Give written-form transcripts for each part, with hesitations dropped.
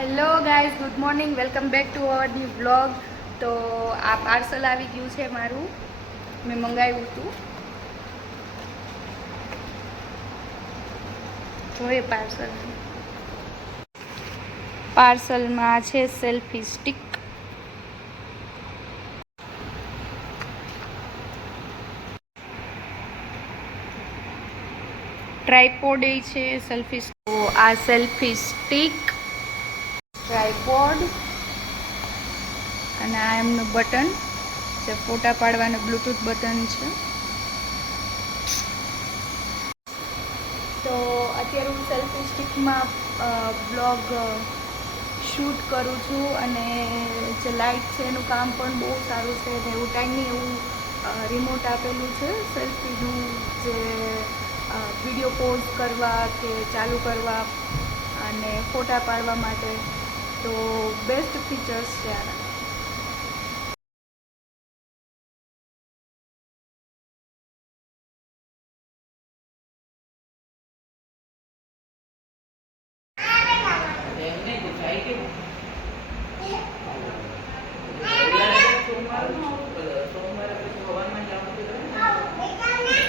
Hello guys, good morning, welcome back to our new vlog. તો આ parcel આવી ગયું છે મારું, મેં મંગાવ્યું હતું. જોઈએ પાર્સલમાં છે સેલ્ફી સ્ટિક. ટ્રાયપોડ એ છે સેલ્ફી. તો આ સેલ્ફી સ્ટિક, ટ્રાયપોડ અને આ એમનું બટન જે ફોટા પાડવાનું બ્લૂટૂથ બટન છે. તો અત્યારે હું સેલ્ફી સ્ટિકમાં બ્લોગ શૂટ કરું છું અને જે લાઇટ છે એનું કામ પણ બહુ સારું છે. એવું ટાઈમની એવું રિમોટ આપેલું છે સેલ્ફીનું, જે વિડીયો પોઝ કરવા કે ચાલુ કરવા અને ફોટા પાડવા માટે. તો બેસ્ટ ફીચર્સ છે આના.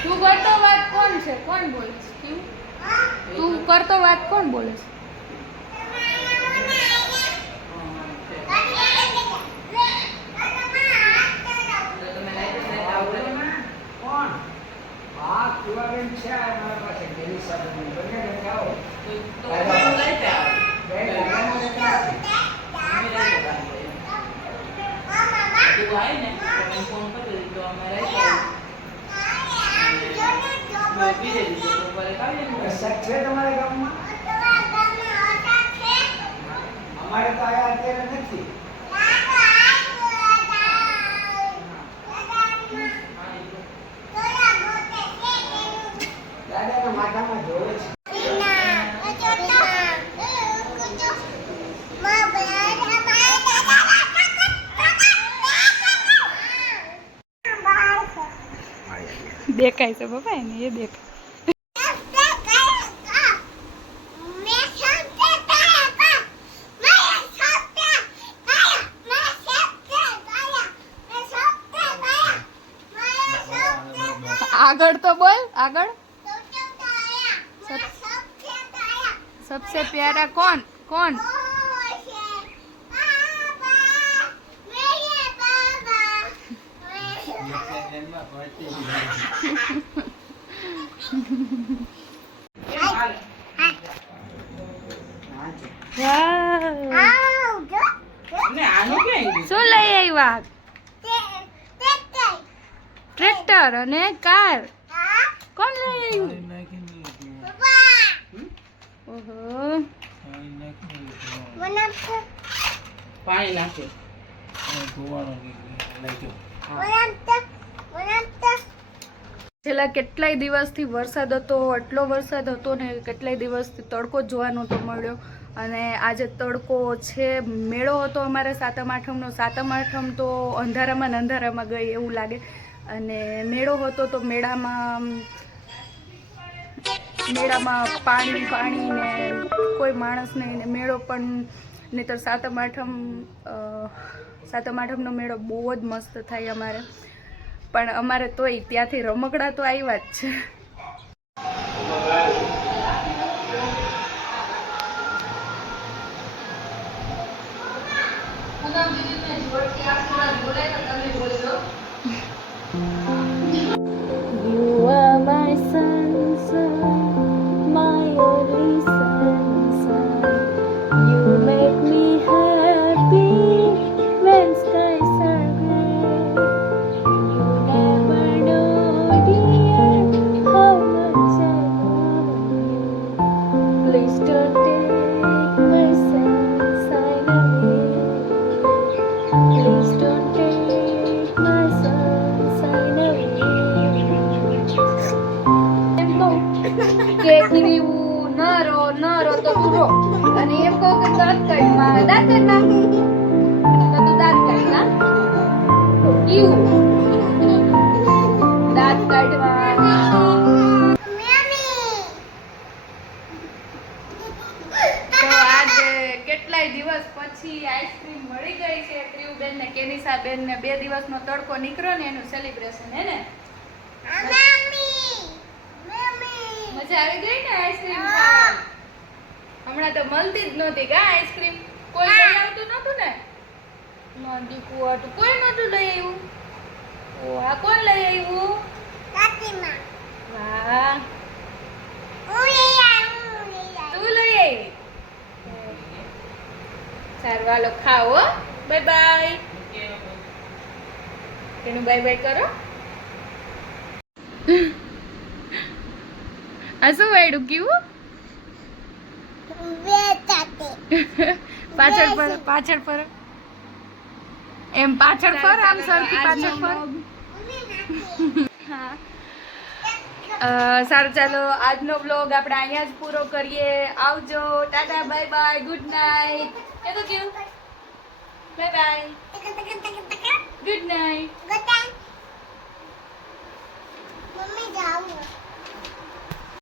તું કરતો વાત કોણ છે? કોણ બોલે છે? તું કરતો વાત કોણ બોલે છે? તમારા ગામમાં અમારે તો આયા અત્યારે નથી. દાદાના માથામાં જોવે છે. દેખાય છે બાપા, એને એ દેખાય. આગળ તો બોલ, આગળ. सबसे प्यारा कौन कौन? શું લઈ આવ્યા? ટ્રેક્ટર અને કાર. કોણ લઈ આવ્યું? ઓહો, પાણી નાખે. છેલ્લા કેટલાય દિવસથી વરસાદ હતો, એટલો વરસાદ હતો ને કેટલાય દિવસથી તડકો જ જોવા નહોતો મળ્યો. અને આજે તડકો છે. મેળો હતો અમારે સાતમ આઠમનો. સાતમ આઠમ તો અંધારામાં ને અંધારામાં ગઈ એવું લાગે. અને મેળો હતો તો મેળામાં પાણી ને કોઈ માણસ નહીં ને મેળો પણ નહીંતર સાતમ આઠમનો મેળો બહુ જ મસ્ત થાય અમારે. પણ અમારે તોય ત્યાંથી રમકડા તો આવ્યા જ છે. You are my sunshine, my only sunshine. You make me happy when skies are gray. You never know, dear, how much I love you. Please don't take my sunshine away. Please don't take my sunshine away. કે કીવું ન row તો તું row, અને એમ કહું કે દાંત કાઢ નાખી તો તું દાંત કાઢ ના. કીવું દાંત કાઢવા. તો આજે કેટલાય દિવસ પછી આઈસ્ક્રીમ મળી ગઈ છે ત્રિયુબેન ને કેનિસાબેન ને 2 દિવસનો તડકો નીકળ્યો ને એનું સેલિબ્રેશન હે ને મજા આવી ગઈ ને આઈસ્ક્રીમ ખાવાની હમણાં તો મળતી જ નહોતી કા આઈસ્ક્રીમ કોઈ લઈ આવતું નહોતું ને દીકુ હતું કોઈ નહોતું લઈ આવ્યું ઓ આ કોણ લઈ આવ્યું વાહ તું લઈ આવી સારું હાલો ખાઓ બાય બાય તેનું બાય બાય કરો આ શું વાયડું કેવું પાછળ પર એમ પાછળ પર આમ સરખી પાછળ પર હા સારું ચાલો આજનો બ્લોગ આપણે અહીંયા જ પૂરો કરીએ આવજો Tata bye bye good night કે તો કેવું bye bye good night mummy જાઉં